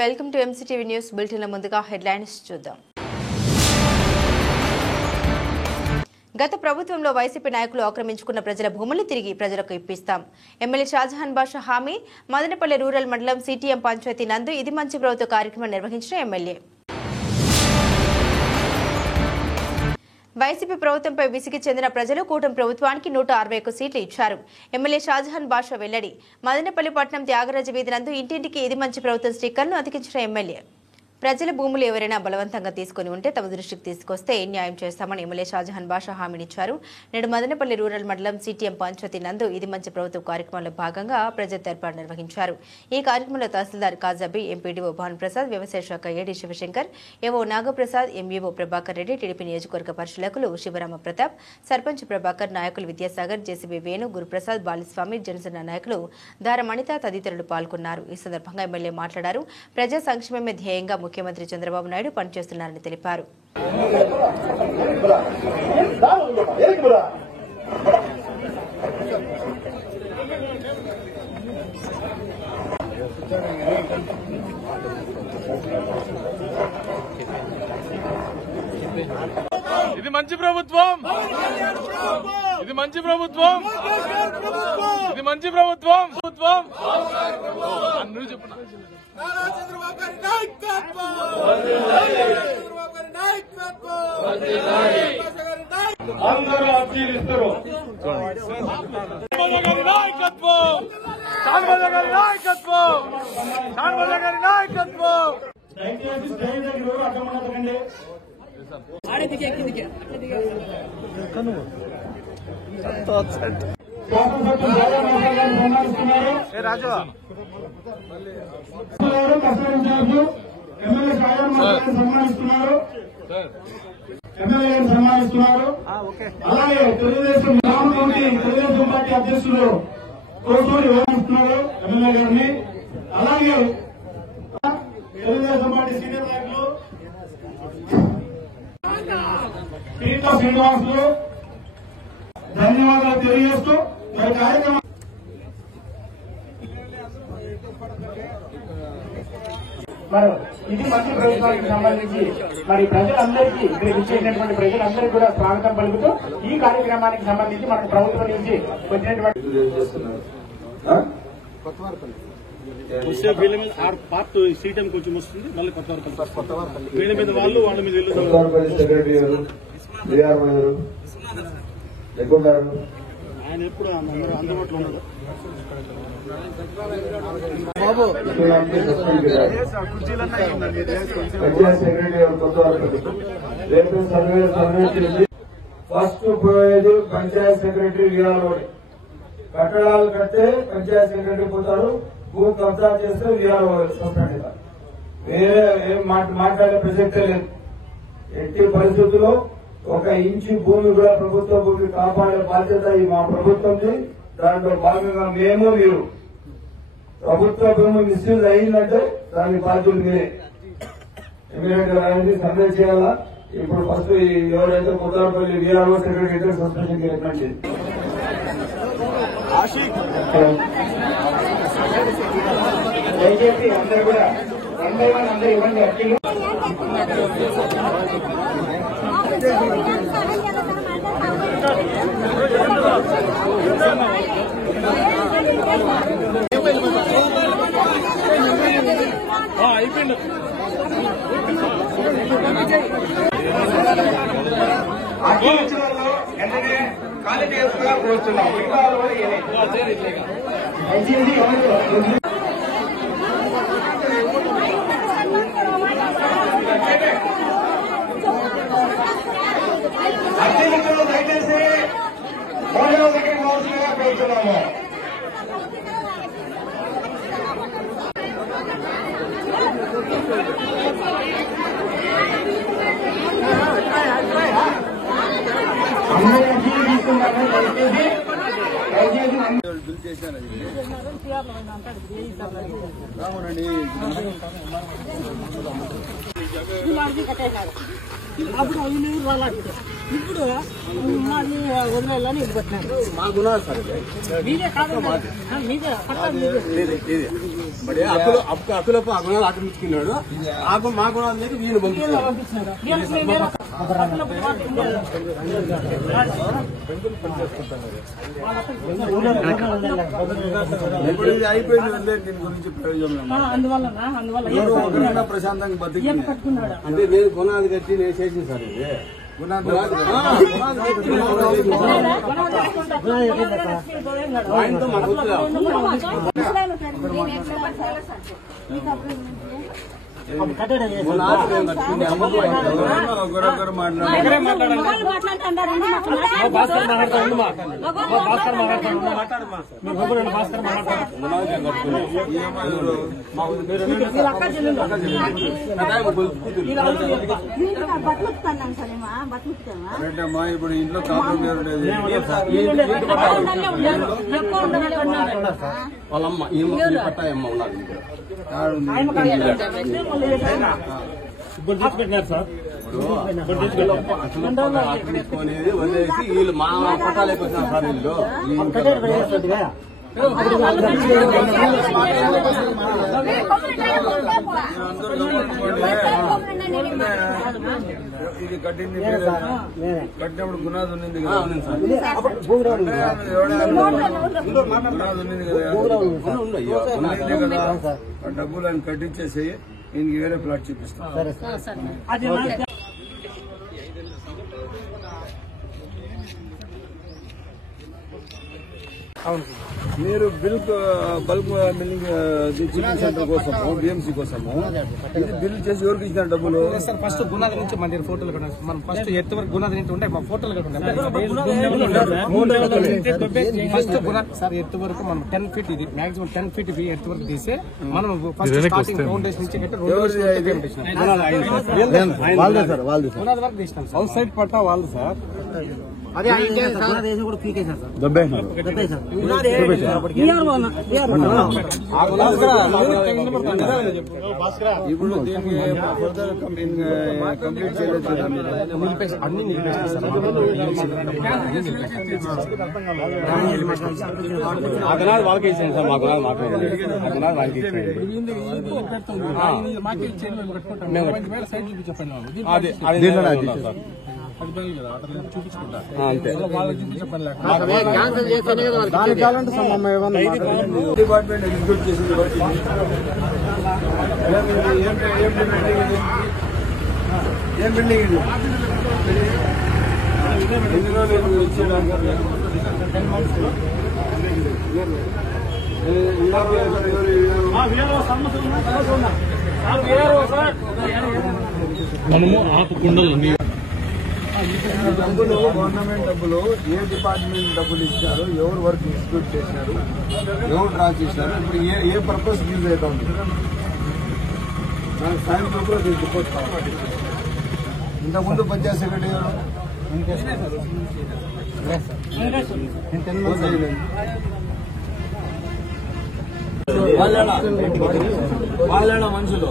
Welcome to MCTV news బులెటిన్ల ముందుగా headlines చూద్దాం. గత ప్రభుత్వంలో వైసీపీ నాయకులు ఆక్రమించుకున్న ప్రజల భూములు తిరిగి ప్రజలకు ఇప్పిస్తాం. ఎమ్మెల్యే షాజహాన్ బాషా హామీ. మదనపల్లి రూరల్ మండలం సిటీఎం పంచాయతీ నందు ఇది మంచి ప్రభుత్వ కార్యక్రమం నిర్వహించిన ఎమ్మెల్యే. వైసీపీ ప్రభుత్వంపై విసిగి చెందిన ప్రజలు కూటమి ప్రభుత్వానికి 161 సీట్లు ఇచ్చారు. ఎమ్మెల్యే షాజహాన్ బాషా వెల్లడి. మదనపల్లి పట్టణం త్యాగరాజ వీధి నందు ఇంటింటికి ఇది మంచి ప్రభుత్వం స్టిక్కర్ను అతికించిన ఎమ్మెల్యే. ప్రజల భూములు ఎవరైనా బలవంతంగా తీసుకుని ఉంటే తమ దృష్టికి తీసుకొస్తే న్యాయం చేస్తామని ఎమ్మెల్యే షాజహాన్ బాషా హామీనిచ్చారు. నేడు మదనపల్లి రూరల్ మండలం సిటీఎం పంచాయతీ నందు ఇది మంచి ప్రభుత్వ కార్యక్రమంలో భాగంగా ప్రజా దర్బార్ నిర్వహించారు. ఈ కార్యక్రమంలో తహసీల్దార్ కాజాబీ, ఎంపీడీఓ భానుప్రసాద్, వ్యవసాయ శాఖ ఏడీ శివశంకర్, ఏవో నాగప్రసాద్, ఎంఈఓ ప్రభాకర్ రెడ్డి, టీడీపీ నియోజకవర్గ పరిశీలకులు శివరామ ప్రతాప్, సర్పంచ్ ప్రభాకర్, నాయకులు విద్యాసాగర్, జేసీబీ వేణు, గురుప్రసాద్, బాలస్వామి, జనసేన నాయకులు దారమణిత తదితరులు పాల్గొన్నారు. ఈ సందర్భంగా ఎమ్మెల్యే మాట్లాడారు. ప్రజా సంక్షేమమే ధ్యేయంగా ముఖ్యమంత్రి చంద్రబాబు నాయుడు పనిచేస్తున్నారని తెలిపారు. ఇది మంచి ప్రభుత్వం, ఇది మంచి ప్రభుత్వం, ఇది మంచి ప్రభుత్వం. అందరూ చెప్పు. అందరూ అభ్యర్థిస్తారు. దయచేసి స్టేజ్ దగ్గర అడ్డం ఉండకండి. ఎమ్మెల్యే సన్మానిస్తున్నారు. ఎమ్మెల్యే సన్మానిస్తున్నారు. అలాగే తెలుగుదేశం పార్టీ అధ్యక్షులు కోసూరి వివరిస్తున్నారు ఎమ్మెల్యే గారిని. అలాగే తెలుగుదేశం పార్టీ సీనియర్ నాయకులు పీతా శ్రీనివాసులు ధన్యవాదాలు తెలియజేస్తూ మరి కార్యక్రమం మరి ఇది మంచి ప్రభుత్వానికి సంబంధించి మరి ప్రజలందరికీ ఇక్కడ విచ్చేసినటువంటి ప్రజలందరికీ కూడా స్వాగతం పలుకుతూ ఈ కార్యక్రమానికి సంబంధించి మనకు ప్రభుత్వం నుంచి వచ్చినటువంటి పార్ట్ సీటం కొంచెం వస్తుంది. మళ్ళీ కొత్తవారపల్లి వీళ్ళ మీద వాళ్ళ మీద ఆయన ఎప్పుడు అందరూ అందుబాటులో ఉన్నారు. ఫస్ట్ పోయేది పంచాయత్ సెక్రటరీ వీఆర్ఓ. కట్టడాలు కడితే పంచాయత్ సెక్రటరీ పోతారు, భూ కబ్జా చేస్తే వీఆర్ఓ సస్పెండ్ అవుతారు. వేరే ఏం మాట్లాడే ప్రసక్తే లేదు. ఎట్టి పరిస్థితుల్లో 1 ఇంచు భూమి కూడా ప్రభుత్వ భూమి కాపాడే బాధ్యత ఈ మా ప్రభుత్వంది. దాంట్లో భాగంగా మేము మీరు ప్రభుత్వ భూమి మిస్యూజ్ అయిందంటే దానికి బాధ్యులు మీరే. ఇమీడియట్ గా రాయండి, సర్వే చేయాలా. ఇప్పుడు ఫస్ట్ ఎవరైతే కొత్తపల్లి వీఆర్ఓ సెక్రటరీ సస్పెన్షన్ చేసినట్టు దయచేసి అందరూ కూడా 1 by 1 అందరూ ఇవ్వండి అర్జీలు. అయిపోయింది. అర్జీలు ఇచ్చిన వాళ్ళు వెంటనే ఖాళీ చేసుకున్నా కూర్చున్నాం. అర్జీలు దయచేసి మోడీ దగ్గరికి కావాల్సిందిగా కూర్చున్నాము. అందరూ అర్జీలు తీసుకున్నారు. దయచేసి బిల్ చేశాను రామనండి అప్పుడు వీళ్ళు వాళ్ళకి ఇప్పుడు మళ్ళీ వదిలేయాలని ఇది పెట్టినారు మా గుణాలు సార్ మీదే కాదు మీదే మరి అప్పులప్పు ఆ గుణాలు ఆక్రమించుకున్నాడు మా గుణాలు లేదు వీళ్ళు పంపించారు ఇప్పుడు ఇది అయిపోయింది దీని గురించి ప్రయోజనం అందువల్ల ప్రశాంతంగా బతికి అంటే నేను గుణాలు కట్టి నేను చేసింది సార్ ఇది ఆయనతో మాకు అమ్మా ఇప్పుడు ఇంట్లో కాపురం ఉండేది వాళ్ళమ్మ పట్టాయమ్మ ఉన్నది పెట్టినారు సార్ ఆక్రమించుకునేది వదిలేసి వీళ్ళు మా పట్టాలకు వచ్చినారు సార్ వీళ్ళు ఇది కట్టింది కట్టినప్పుడు గుణాది ఉన్నది కదా డబ్బులు ఆయన కట్టించేసి ఈయనకి వేరే ప్లాట్ చూపిస్తాను. మీరు బల్క్ మిల్లింగ్ చికెన్ సెంటర్ కోసము బిఎంసీ కోసము ఇది బిల్ చేసి ఎవరికి ఇచ్చిన డబ్బులు సార్ ఫస్ట్ గుణాది నుంచి మన ఫోటోలు కూడా మనం ఫస్ట్ ఎత్తు వరకు గుణాది నుంచి ఉంటే మా ఫోటోలు కూడా ఫస్ట్ గుణాది సార్ ఎత్తు వరకు మనం 10 ఫీట్ ఇది మాక్సిమం 10 ఫీట్ ఎత్తు వరకు తీసి మనం ఫస్ట్ స్టార్టింగ్ ఫౌండేషన్ నుంచి గుణాది వరకు తీసినాం అవుట్ సైడ్ పట్టా వాళ్ళు సార్ అదే కూడా పీకేసారు సార్ ఇప్పుడు దీనికి ఫర్దర్ కంప్లీట్ చేయలేదు అన్ని అదనాలు వాళ్ళకి ఇచ్చాను సార్ మా గుణాలు మాట్లాడండి అదనాలు వాళ్ళకి ఇచ్చాను డిపార్ట్మెంట్ ఎగ్జిక్యూట్ చేసింది ఏం బిల్డింగ్ ఇది ఎన్ని రోజులు ఇచ్చేయడానికి మనము ఆపుకుండలు డబ్బులు గవర్నమెంట్ డబ్బులు ఏ డిపార్ట్మెంట్ డబ్బులు ఇచ్చారు, ఎవరు వర్క్ ఎగ్జిక్యూట్ చేశారు, ఎవరు డ్రా చేశారు, ఇప్పుడు ఏ పర్పస్ యూజ్ అవుతా ఉంది నాకు సైన్ పేపర్ రిపోర్ట్ కావాలి. ఇంతకుముందు పంచాయత్ సెక్రటరీ వాళ్ళ మనుషులు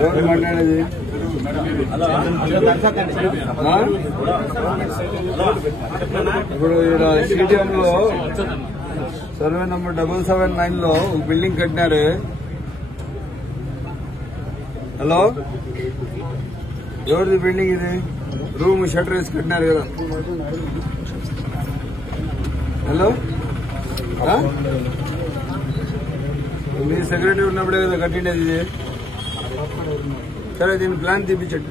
ఎవరు మాట్లాడేది ఇప్పుడు సిటిఎం లో సర్వే నంబర్ 779 లో బిల్డింగ్ కట్టినారు. హలో, ఎవరిది బిల్డింగ్ ఇది? రూమ్ షట్టర్ వేసి కట్టినారు కదా. హలో, మీ సెక్రటరీ ఉన్నప్పుడే కదా కట్టిండేది ఇది. సరే, దీన్ని ప్లాన్ తీపించండి.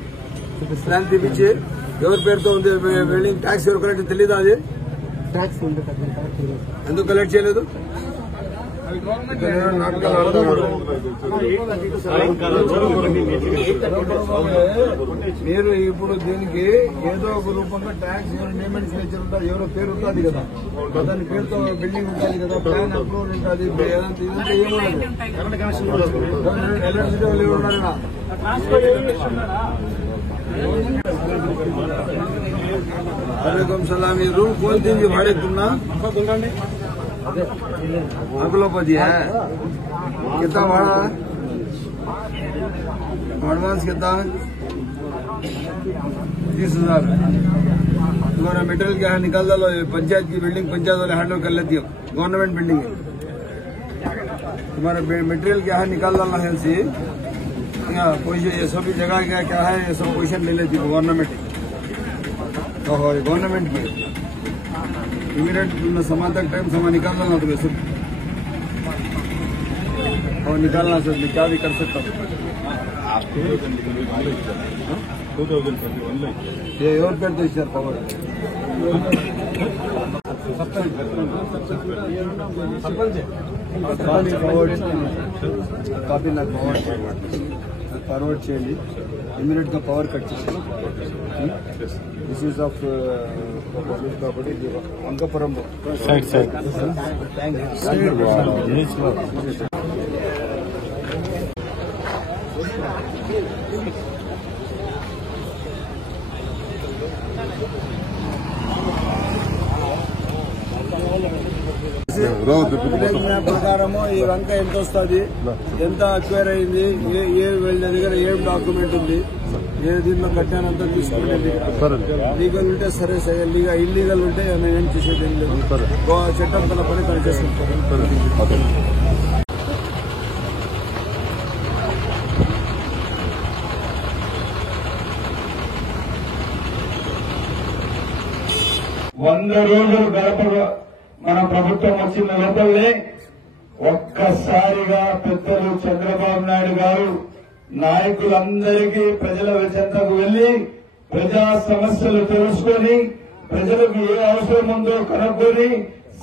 ప్లాన్ తీపించి ఎవరి పేరుతో ఉంది బిల్డింగ్, ట్యాక్స్ ఎవరు కలెక్ట్ తెలీదా? అది ఎందుకు కలెక్ట్ చేయలేదు? నాటకాలు ఆడుతున్నాడు. మీరు ఇప్పుడు దీనికి ఏదో ఒక రూపంగా ట్యాక్స్ పేమెంట్స్ నేచర్ ఉంటుంది, ఎవరో పేరు ఉంటుంది కదా, దాని పేరుతో బిల్డింగ్ ఉంటుంది కదా, ప్లాన్ అప్రూవల్ ఉంటుంది, ఇదంతా ఏమన్నది ఎలక్ట్రిసిటీ వాళ్ళు ఎవరు ఉన్నారు? वालेकुम सलाम। ये रूम कौन देंगे भाड़े तुमना? अगलोपति है। कितना भाड़ा? एडवांस कितना? 30,000। तुम्हारा मटेरियल क्या है निकाल डालो। पंचायत की बिल्डिंग पंचायत वाले हैंडल कर लेती हो, गवर्नमेंट बिल्डिंग है। तुम्हारा मटेरियल क्या है निकाल डालना है उसे। पोजिशन ये सभी जगह क्या है ये सब पोजिशन ले लेती हो गवर्नमेंट। ओहो ये गवर्नमेंट की इमीडिएट समान तक टाइम समा निकाल डालना तुम्हें सब और निकालना सर। मैं क्या भी कर सकता हूँ। ये और कर दो सर पवर కాపీ నాకు ఫార్వర్డ్ చేయండి. ఇమీడియట్ గా పవర్ కట్ చేయండి. This is of public property Vankapuram side. ప్రకారము ఈ వంక ఎంత వస్తుంది, ఎంత అక్వైర్ అయింది, ఏ వీళ్ళ దగ్గర ఏం డాక్యుమెంట్ ఉంది, ఏ దీంట్లో కట్టానంతా తీసుకుంటే లీగల్ ఉంటే సరే సరే, ఇల్లీగల్ ఉంటే ఏం చేసేది ఏం లేదు. చట్టం తన పని తను చేసుకుంటారు. వంద రోజులు గడపగా మన ప్రభుత్వం వచ్చిన లోపలనే ఒక్కసారిగా పెద్దలు చంద్రబాబు నాయుడు గారు నాయకులందరికీ ప్రజల చెంతకు వెళ్లి ప్రజా సమస్యలు తెలుసుకొని ప్రజలకు ఏ అవసరం ఉందో కనుక్కొని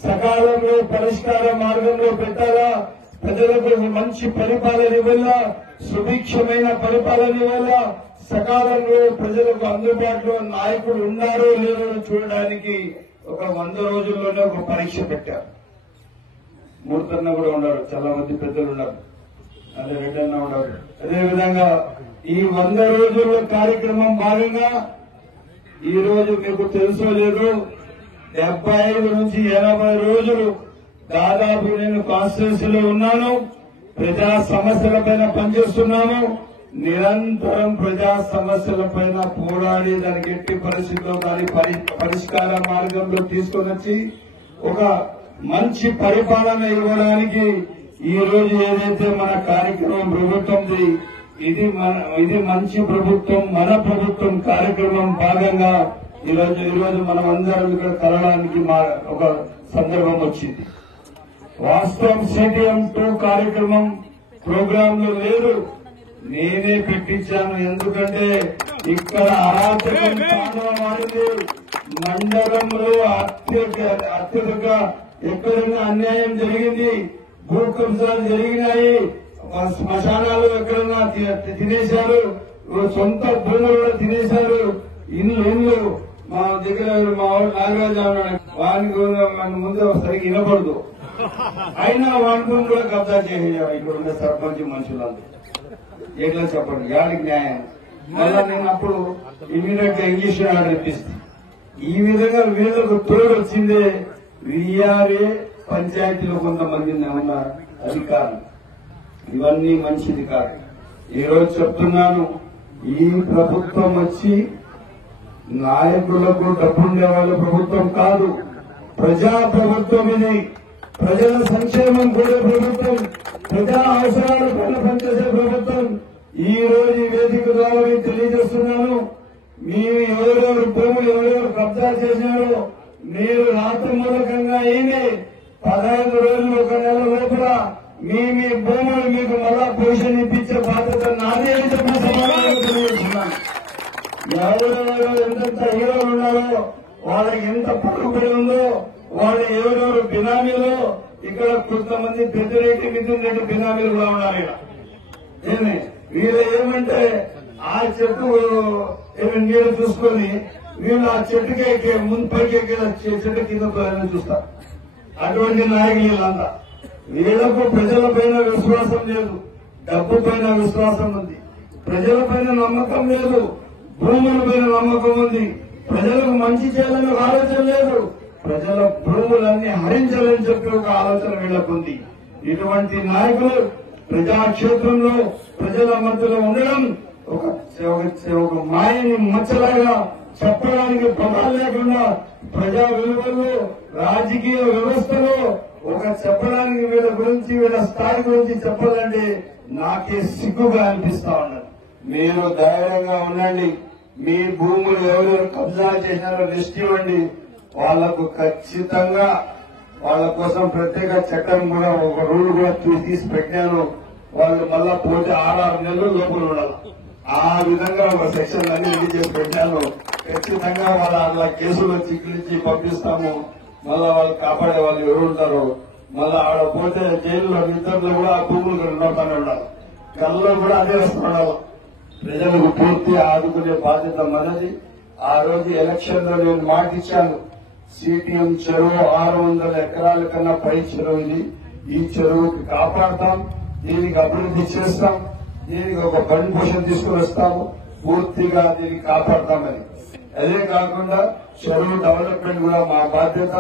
సకాలంలో పరిష్కార మార్గంలో పెట్టాలా, ప్రజలకు మంచి పరిపాలన ఇవ్వాలా, సుభిక్షమైన పరిపాలన ఇవ్వాలా, సకాలంలో ప్రజలకు అందుబాటులో నాయకుడు ఉన్నారో లేదో చూడడానికి ఒక 100 రోజుల్లోనే ఒక పరీక్ష పెట్టారు. మూర్తన్న కూడా ఉన్నారు, చాలా మంది పెద్దలు ఉన్నారు, అదే రెడ్డన్న ఉన్నారు. అదేవిధంగా ఈ 100 రోజుల కార్యక్రమం భాగంగా ఈ రోజు మీకు తెలుసో లేదు 75 నుంచి 80 రోజులు దాదాపు నేను కాన్స్టిట్యూన్సీలో ఉన్నాను. ప్రజా సమస్యలపైన పనిచేస్తున్నాను. నిరంతరం ప్రజా సమస్యలపైన పోరాడి దానికి ఎట్టి పరిస్థితుల్లో దాని పరిష్కార మార్గంలో తీసుకొని వచ్చి ఒక మంచి పరిపాలన ఇవ్వడానికి ఈ రోజు ఏదైతే మన కార్యక్రమం ప్రభుత్వంది ఇది మంచి ప్రభుత్వం, మన ప్రభుత్వం కార్యక్రమం భాగంగా ఈరోజు మనం అందరం ఇక్కడ కలవడానికి ఒక సందర్భం వచ్చింది. వాస్తవం సిటిఎం 2 కార్యక్రమం ప్రోగ్రామ్ లో లేదు, నేనే పెట్టించాను. ఎందుకంటే ఇక్కడ అరాచకం మారింది. మండలంలో అత్యధిక ఎక్కడైనా అన్యాయం జరిగింది, భూ కబ్జాలు జరిగినాయి, శ్మశానాలు ఎక్కడన్నా తినేశారు, సొంత భూములు కూడా తినేశారు. ఇల్లు మా దగ్గర మా నాగరాజు అన్నాడు, వానికి ముందు సరిగ్గా వినపడదు, అయినా వాని భూమి కూడా కబ్జా చేసేయారు ఇక్కడ ఉండే సర్పంచ్ మనుషులందరూ. ఎట్లా చెప్పండి, యాడికి న్యాయం? మళ్ళా నేను అప్పుడు ఇమీడియట్ గా ఇంజక్షన్ ఆర్డర్ ఇప్పిస్తాను. ఈ విధంగా వీళ్లకు తోడు వచ్చిందే వీఆర్ఏ పంచాయతీలో కొంతమంది ఉన్న అధికారులు. ఇవన్నీ మంచిది కాదు. ఈ రోజు చెప్తున్నాను, ఈ ప్రభుత్వం వచ్చి నాయకులకు డబ్బుండే వాళ్ళ ప్రభుత్వం కాదు, ప్రజా ప్రభుత్వం ఇది. ప్రజల సంక్షేమం కూడా ప్రభుత్వం, ప్రజా అవసరాల పైన పనిచేసే ప్రభుత్వం. ఈ రోజు ఈ వేదిక ద్వారా నేను తెలియజేస్తున్నాను, మీరు ఎవరెవరు భూములు ఎవరెవరు కబ్జా చేశారో మీరు రాత్రి మూలకంగా అయింది 15 రోజులు 1 నెల లోపల మీ భూములు మీకు మళ్ళా పొజిషన్ ఇప్పించే బాధ్యత నాదే అని చెప్పిన సమాధానం తెలియజేస్తున్నాను. ఎవరెవరు ఎంతెంత హీరోలు ఉన్నారో వాళ్ళకి ఎంత పలుకుబడి ఉందో, వాళ్ళు ఎవరెవరు బినామీలో ఇక్కడ కొంతమంది పెద్దిరెడ్డి మిథున్ రెడ్డి బినామీలు కూడా ఉన్నారు. ఇక్కడ వీళ్ళు ఏమంటే ఆ చెట్టు నీళ్ళు చూసుకొని వీళ్ళు ఆ చెట్టుకే ముందు పైకి చెట్టు కింద చూస్తారు. అటువంటి నాయకులు వీళ్ళంతా. వీళ్లకు ప్రజల పైన విశ్వాసం లేదు, డబ్బు పైన విశ్వాసం ఉంది, ప్రజల పైన నమ్మకం లేదు, భూముల పైన నమ్మకం ఉంది. ప్రజలకు మంచి చేయాలని ఒక ఆలోచన లేదు. ప్రజల భూములన్నీ హరించాలని చెప్పి ఒక ఆలోచన వీళ్ళకుంది. ఇటువంటి నాయకులు ప్రజాక్షేత్రంలో ప్రజల మధ్యలో ఉండడం ఒక మాయని మచ్చలాగా చెప్పడానికి పదాలు లేకుండా ప్రజా విలువల్లో రాజకీయ వ్యవస్థలో ఒక చెప్పడానికి వీళ్ళ గురించి వీళ్ళ స్థాయి గురించి చెప్పాలంటే నాకే సిగ్గుగా అనిపిస్తా ఉన్నది. మీరు ధైర్యంగా ఉండండి. మీ భూములు ఎవరెవరు కబ్జా చేసినారో లిస్ట్ ఇవ్వండి. వాళ్లకు ఖచ్చితంగా వాళ్ళ కోసం ప్రత్యేక చట్టం కూడా ఒక రూల్ కూడా తీసి పెట్టాను. వాళ్ళు మళ్ళా పోతే 6 నెలలు లోపల ఉండాలి. ఆ విధంగా ఒక సెక్షన్ అన్ని రెడీ చేసి పెట్టాను. ఖచ్చితంగా వాళ్ళ కేసులో చిక్కిలించి పంపిస్తాము. మళ్ళా వాళ్ళు కాపాడే వాళ్ళు ఎవరు ఉంటారు. మళ్ళా ఆడ పోతే జైల్లో నిద్రలో కూడా ఆ భూములు కనుకుంటానే ఉండాలి. కళ్ళలో కూడా అదే వస్తుండాలి. ప్రజలకు పూర్తి ఆదుకునే బాధ్యత మనది. ఆ రోజు ఎలక్షన్ లో నేను మాట ఇచ్చాను. సిటిఎం చెరువు 600 ఎకరాల కన్నా పై చెరువు ఇది. ఈ చెరువుకి కాపాడతాం, దీనికి అభివృద్ధి చేస్తాం, దీనికి ఒక బండి పోషన్ తీసుకుని వస్తాము, పూర్తిగా దీన్ని కాపాడతామని. అదే కాకుండా చెరువు డెవలప్మెంట్ కూడా మా బాధ్యత.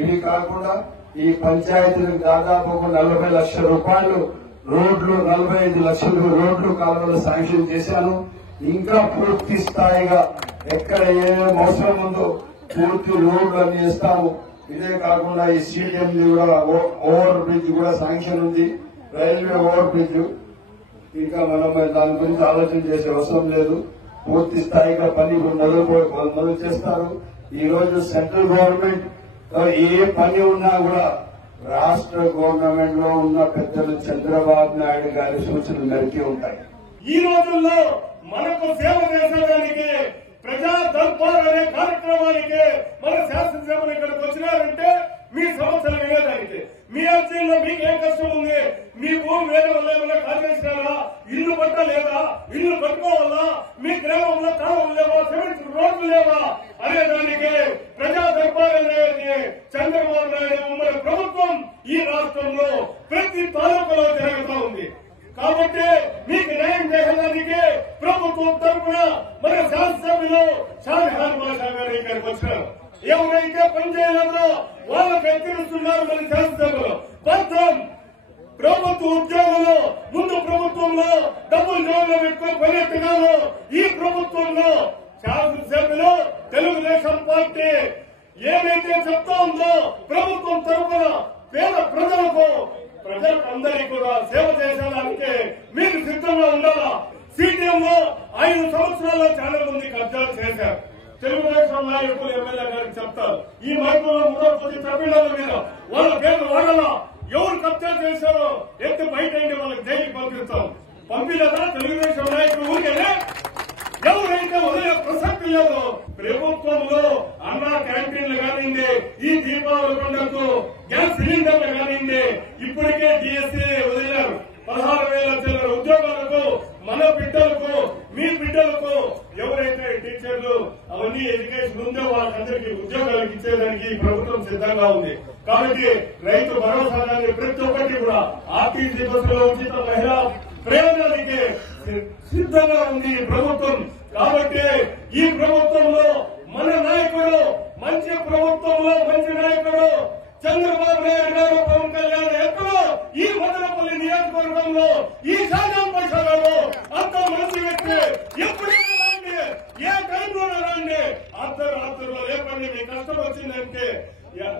ఇది కాకుండా ఈ పంచాయతీలకు దాదాపు 40 లక్షల రూపాయలు రోడ్లు, 45 లక్షల రోడ్లు కాలువలు శాంక్షన్ చేశాను. ఇంకా పూర్తి స్థాయిగా ఎక్కడ ఏమేమి అవసరం ఉందో పూర్తి రోడ్లు అన్ని ఇస్తాము. ఇదే కాకుండా ఈ సిటిఎం కూడా ఓవర్ బ్రిడ్జ్ కూడా శాంక్షన్ ఉంది, రైల్వే ఓవర్ బ్రిడ్జ్. ఇంకా మనం దాని గురించి ఆలోచన చేసే అవసరం లేదు. పూర్తి స్థాయిగా పని మొదలు చేస్తారు. ఈ రోజు సెంట్రల్ గవర్నమెంట్ ఏ పని ఉన్నా కూడా రాష్ట్ర గవర్నమెంట్ లో ఉన్న పెద్దలు చంద్రబాబు నాయుడు గారి సూచనలు మేరకే ఉంటాయి. ఈ రోజుల్లో మనకు సేవ చేసేదానికి ప్రజా దర్బార్ అనే కార్యక్రమానికి మన శాసనసభలు ఇక్కడికి వచ్చినారంటే మీ సమస్యలు వినేదానికి. మీ అర్జీలో మీకు ఏం కష్టం ఉంది? మీ భూమి వేరే వల్ల ఏమన్నా కాజేసినారా? ఇల్లు పట్టలేదా? ఇల్లు కట్టుకోవాలా? మీ గ్రామంలో కాలువలు లేవా? సిమెంట్ రోడ్లు లేవా? అనే దానికి ప్రజా దర్బార్ అనేది చంద్రబాబు నాయుడు ఉమ్మడి ప్రభుత్వం ఈ రాష్ట్రంలో ప్రతి తాలూకాలో జరుగుతూ ఉంది. కాబట్టి మీకు న్యాయం చేయడానికి ప్రభుత్వం తరఫున మన శాసనసభ్యులు షాజహాన్ బాషా గారు ఇక్కడికి వచ్చారు. ఎవరైతే పనిచేయలేదో వాళ్ళకి ఎక్కిరిస్తున్నారు మన శాసనసభలో. భద్రం ప్రభుత్వ ఉద్యోగులు ముందు ప్రభుత్వంలో డబ్బులు జోబులో పెట్టుకుని పనిట్టుగాను ఈ ప్రభుత్వంలో శాసనసభ్యులు తెలుగుదేశం పార్టీ ఏమైతే చెప్తా ఉందో ప్రభుత్వం తరఫున పేద ప్రజలందరికీ కూడా సేవ చేసేదానికి మీరు సిద్ధంగా ఉండాలా. సిటిఎంలో 5 సంవత్సరాల్లో చాలా మంది కబ్జాలు చేశారు. తెలుగుదేశం నాయకులు ఎమ్మెల్యే గారికి చెప్తారు. ఈ మైకుల్లో 3 తమిళల మీద వాళ్ళ పేర్లు వాడాలా. ఎవరు కబ్జా చేశారో ఎత్తి బయట వాళ్ళకి జైలుకి పంపిస్తాం. పంపిలేదా తెలుగుదేశం నాయకులు ఊరికేనే? ఎవరైతే వదిలే ప్రసక్తి లేదు. ప్రభుత్వంలో అన్నా క్యాంటీన్లు కానివ్వండి, ఈ దీపావళి పండుగకు గ్యాస్ సిలిండర్లు కానివ్వండి, ఇప్పటికే డిఎస్సీ వదిలారు. 16,000 చిల్లర ఉద్యోగాలకు మన బిడ్డలకు మీ బిడ్డలకు ఎవరైతే టీచర్లు అవన్నీ ఎడ్యుకేషన్ ఉందో వాళ్ళందరికీ ఉద్యోగాలకు ఇచ్చేదానికి ప్రభుత్వం సిద్ధంగా ఉంది. కాబట్టి రైతు భరోసా కానీ ప్రతి ఒక్కటి కూడా ఆర్టీసీ బస్సులో ఉచిత మహిళా ప్రయోజనానికి సిద్ధంగా ఉంది ప్రభుత్వం. కాబట్టి ఈ ప్రభుత్వంలో మన నాయకుడు మంచి ప్రభుత్వంలో మంచి నాయకుడు చంద్రబాబు నాయుడు గారు, పవన్ కళ్యాణ్ ఎక్కడో ఈ మదనపల్లి నియోజకవర్గంలో ఈ షాజహాన్ బాషా గారు అంత మంచి వ్యక్తి. ఎప్పుడైనా రండి, ఏ టైంలోనే రండి, అర్ధరాత్రిలో లేపండి. మీ కష్టం వచ్చిందంటే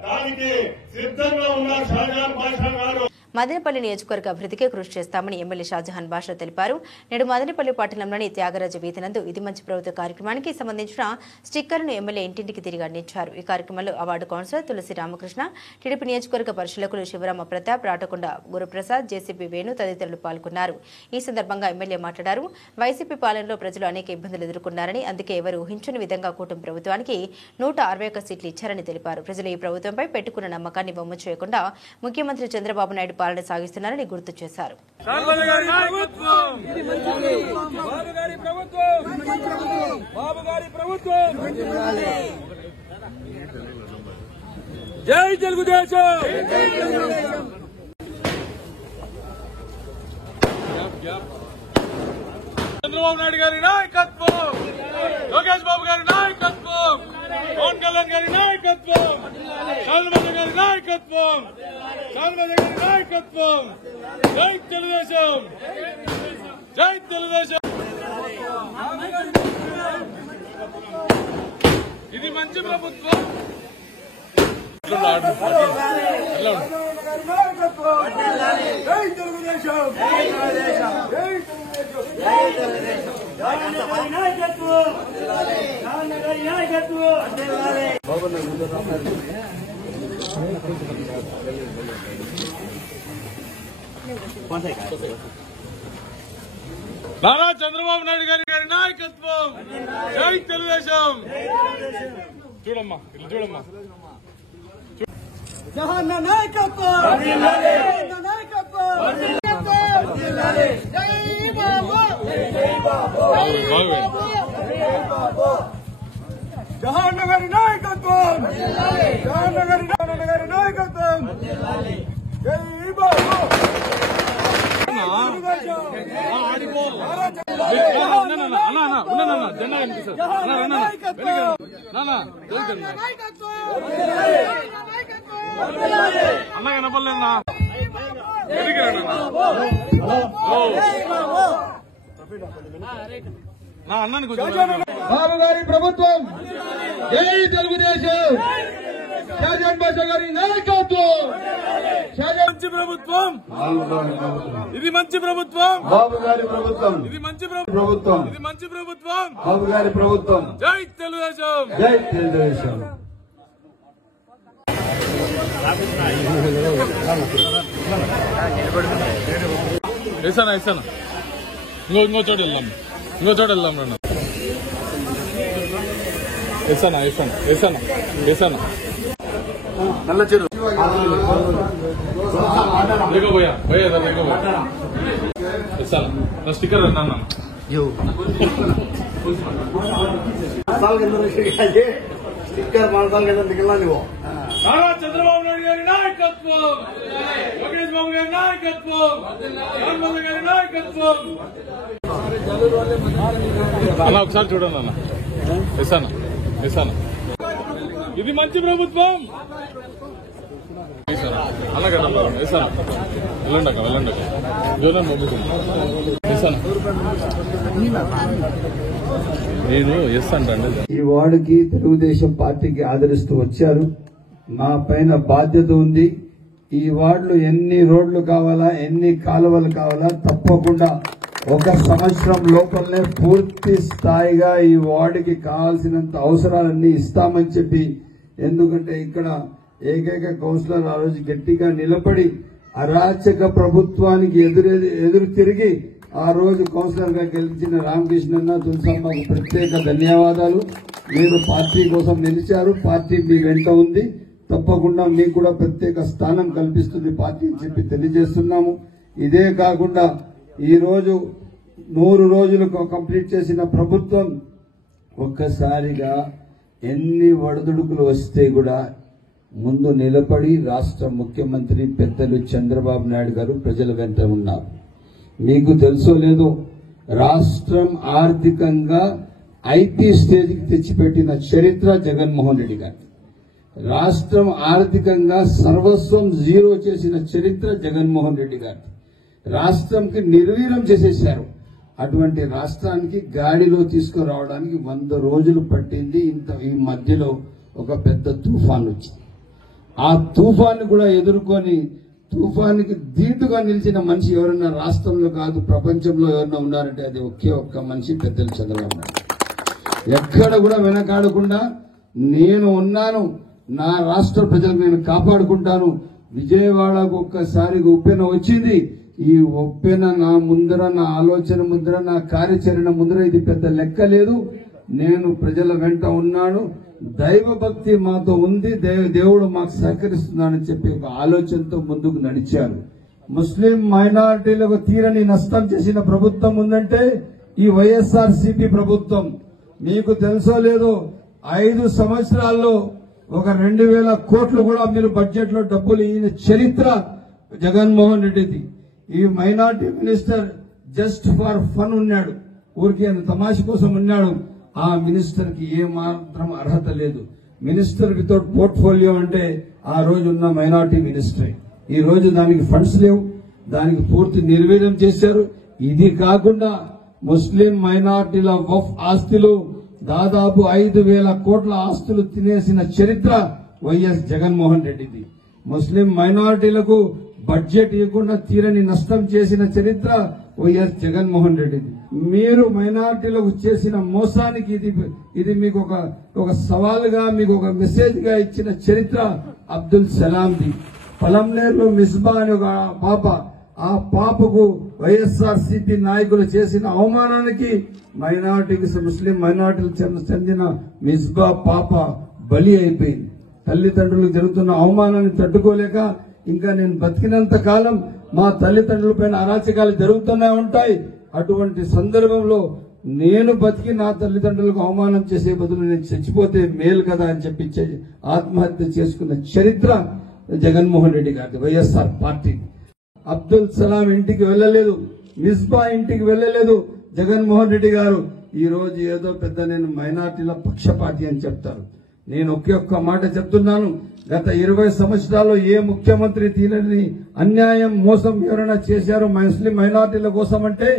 దానికి సిద్ధంగా ఉన్నారు షాజహాన్ బాషా గారు. మదనపల్లి నియోజకవర్గ అభివృద్ధికి కృషి చేస్తామని ఎమ్మెల్యే షాజహాన్ బాషా తెలిపారు. నేడు మదనపల్లి పట్టణంలోని త్యాగరాజ వీధినందు ఇది మంచి ప్రభుత్వ కార్యక్రమానికి సంబంధించిన స్టిక్కర్ను ఎమ్మెల్యే ఇంటింటికి తిరిగి అందించారు. ఈ కార్యక్రమంలో అవార్డు కౌన్సిలర్ తులసి రామకృష్ణ, టీడీపీ నియోజకవర్గ పరిశీలకులు శివరామ ప్రతాప్, రాటకొండ గురుప్రసాద్, జేసీబీ వేణు తదితరులు పాల్గొన్నారు. ఈ సందర్భంగా ఎమ్మెల్యే మాట్లాడారు. వైసీపీ పాలనలో ప్రజలు అనేక ఇబ్బందులు ఎదుర్కొన్నారని, అందుకే ఎవరు ఊహించని విధంగా కూటమి ప్రభుత్వానికి 161 సీట్లు ఇచ్చారని తెలిపారు. ప్రజలు ఈ ప్రభుత్వంపై పెట్టుకున్న నమ్మకాన్ని బొమ్మ చేయకుండా ముఖ్యమంత్రి చంద్రబాబు నాయుడు పాలన సాగిస్తున్నారని గుర్తు చేశారు. జై తెలుగుదేశం. చంద్రబాబు నాయుడు గారి నాయకత్వం. గారి నాయకత్వం, చామరాజ గారి నాయకత్వం. జై తెలుగుదేశం, జై తెలుగుదేశం. ఇది మంచి ప్రభుత్వం. నారా చంద్రబాబు నాయుడు గారి నాయకత్వం. జై తెలుగుదేశం. చూడమ్మా, ఇది చూడమ్మా. జగన్ నాయకత్వం, జగన్ నాయకత్వం. జై బాబు, జై బాబు, జై బాబు. జగన్ గారి నాయకత్వం, జగన్ గారి నాయకత్వం. జై బాబు. అన్న కనపడలేదన్నా. నా అన్నాను కొంచెం. బాబు గారి ప్రభుత్వం, జై తెలుగుదేశం. షాజహాన్ బాషా గారి నాయకత్వం. మంచి ప్రభుత్వం, ఇది మంచి ప్రభుత్వం. బాబు గారి ప్రభుత్వం, ఇది మంచి ప్రభుత్వం, ఇది మంచి ప్రభుత్వం. బాబు గారి ప్రభుత్వం. జై తెలుగుదేశం, జై తెలుగుదేశం. వేసానా వేసానా. ఇంకో చోట వెళ్దాం, ఇంకో చోట వెళ్దాం. రండి. వేసానా వేసానా వేసానా వేసానా. నల్ల చెరు లేకపోయా పోయా లేకపోయా వేసానా. నా స్టిక్కర్ అన్నా. నారా చంద్రబాబు నాయుడు గారి నాయకత్వం, లోకేష్ బాబు గారి నాయకత్వం, జగన్మోహన్ గారి నాయకత్వం. అన్న ఒకసారి చూడండి అన్న. వేసాను వేసాను. ఇది మంచి ప్రభుత్వం. అన్న కదా వేసాను. వెళ్ళండి అక్క, వెళ్ళండి అక్క. జోనని పంపిస్తుంది. వేసాను. నేను వేస్తాను. ఈ వార్డుకి తెలుగుదేశం పార్టీకి ఆదరిస్తూ వచ్చారు. మా పైన బాధ్యత ఉంది. ఈ వార్డులో ఎన్ని రోడ్లు కావాలా, ఎన్ని కాలువలు కావాలా, తప్పకుండా ఒక సంవత్సరం లోపలనే పూర్తి స్థాయిగా ఈ వార్డుకి కావాల్సినంత అవసరాలన్నీ ఇస్తామని చెప్పి, ఎందుకంటే ఇక్కడ ఏకైక కౌన్సిలర్ ఆ రోజు గట్టిగా నిలబడి అరాచక ప్రభుత్వానికి ఎదురు తిరిగి ఆ రోజు కౌన్సిలర్ గా గెలిచిన రామకృష్ణన్న, తులసమ్మకు ప్రత్యేక ధన్యవాదాలు. మీరు పార్టీ కోసం నిలిచారు, పార్టీ మీ వెంట ఉంది. తప్పకుండా మీకు కూడా ప్రత్యేక స్థానం కల్పిస్తుంది పార్టీ అని చెప్పి తెలియజేస్తున్నాము. ఇదే కాకుండా ఈ రోజు 100 రోజులు కంప్లీట్ చేసిన ప్రభుత్వం ఒక్కసారిగా ఎన్ని ఒడిదుడుకులు వస్తే కూడా ముందు నిలబడి రాష్ట్ర ముఖ్యమంత్రి పెద్దలు చంద్రబాబు నాయుడు గారు ప్రజల వెంట ఉన్నారు. మీకు తెలుసో లేదో, రాష్ట్రం ఆర్థికంగా ఐటీ స్టేజ్కి తెచ్చిపెట్టిన చరిత్ర జగన్మోహన్ రెడ్డి గారు. రాష్ట్రం ఆర్థికంగా సర్వస్వం జీరో చేసిన చరిత్ర జగన్మోహన్ రెడ్డి గారు. రాష్ట్రంకి నిర్వీర్యం చేసేశారు. అటువంటి రాష్ట్రానికి గాడిలో తీసుకురావడానికి 100 రోజులు పట్టింది. ఈ మధ్యలో ఒక పెద్ద తుఫాన్ వచ్చింది. ఆ తుఫాన్ కూడా ఎదుర్కొని, తుఫానికి ధీటుగా నిలిచిన మనిషి ఎవరన్నా రాష్ట్రంలో కాదు ప్రపంచంలో ఎవరన్నా ఉన్నారంటే అది ఒకే ఒక్క మనిషి, పెద్దలు చంద్రబాబు నాయుడు. ఎక్కడ కూడా వెనకాడకుండా నేను ఉన్నాను, నా రాష్ట్ర ప్రజలకు నేను కాపాడుకుంటాను. విజయవాడకు ఒక్కసారి ఉప్పెన వచ్చింది. ఈ ఒప్పెన నా ముందర, నా ఆలోచన ముందర, నా కార్యాచరణ ముందర ఇది పెద్ద లెక్క లేదు. నేను ప్రజల వెంట ఉన్నాను, దైవ భక్తి మాతో ఉంది, దేవుడు మాకు సహకరిస్తున్నానని చెప్పి ఒక ఆలోచనతో ముందుకు నడిచారు. ముస్లిం మైనారిటీలకు తీరని నష్టం చేసిన ప్రభుత్వం ఉందంటే ఈ వైఎస్ఆర్సీపీ ప్రభుత్వం. మీకు తెలుసో లేదో, 5 సంవత్సరాల్లో ఒక 2000 కోట్లు కూడా మీరు బడ్జెట్ లో డబ్బులు ఇచ్చిన చరిత్ర జగన్మోహన్ రెడ్డిది. ఈ minority minister just for fun ఉన్నాడు, ఊరికే తమాష కోసం ఉన్నాడు. ఆ మినిస్టర్ కి ఏ మాత్రం అర్హత లేదు. మినిస్టర్ వితౌట్ పోర్ట్ఫోలియో అంటే ఆ రోజు ఉన్న మైనార్టీ మినిస్ట్రీ. ఈ రోజు దానికి ఫండ్స్ లేవు, దానికి పూర్తి నిర్వీర్యం చేశారు. ఇది కాకుండా ముస్లిం మైనార్టీల వఫ్ ఆస్తులు దాదాపు 5,000 కోట్ల ఆస్తులు తినేసిన చరిత్ర వైఎస్ జగన్మోహన్ రెడ్డిది. ముస్లిం మైనార్టీలకు బడ్జెట్ ఇవ్వకుండా తీరని నష్టం చేసిన చరిత్ర వైఎస్ జగన్మోహన్ రెడ్డిది. మీరు మైనార్టీలకు చేసిన మోసానికి ఇది మీకు ఒక సవాలుగా, మీకు ఒక మెసేజ్ గా ఇచ్చిన చరిత్ర అబ్దుల్ సలాంది. పలంనేరులో మిస్బా అనే ఒక పాప, ఆ పాపకు వైఎస్ఆర్సీపీ నాయకులు చేసిన అవమానానికి ముస్లిం మైనార్టీలకు చెందిన మిస్బా పాప బలి అయిపోయింది. తల్లిదండ్రులకు జరుగుతున్న అవమానాన్ని తట్టుకోలేక ఇంకా నేను బతికినంత కాలం మా తల్లిదండ్రులపైన అరాచకాలు జరుగుతూనే ఉంటాయి. అటువంటి సందర్భంలో నేను బతికి నా తల్లిదండ్రులకు అవమానం చేసే బదులు నేను చచ్చిపోతే మేలు కదా అని చెప్పి ఆత్మహత్య చేసుకున్న చరిత్ర జగన్మోహన్ రెడ్డి గారిది, వైఎస్ఆర్ పార్టీ. అబ్దుల్ సలాం ఇంటికి వెళ్లలేదు, మిస్బా ఇంటికి వెళ్లలేదు జగన్మోహన్ రెడ్డి గారు. ఈ రోజు ఏదో పెద్ద నేను మైనార్టీల పక్షపాతి అని చెప్తారు. నేను ఒక్క మాట చెప్తున్నాను, గత 20 సంవత్సరాల్లో ఏ ముఖ్యమంత్రి తీరని అన్యాయం, మోసం ఎవరైనా చేశారో ముస్లిం మైనార్టీల కోసం అంటే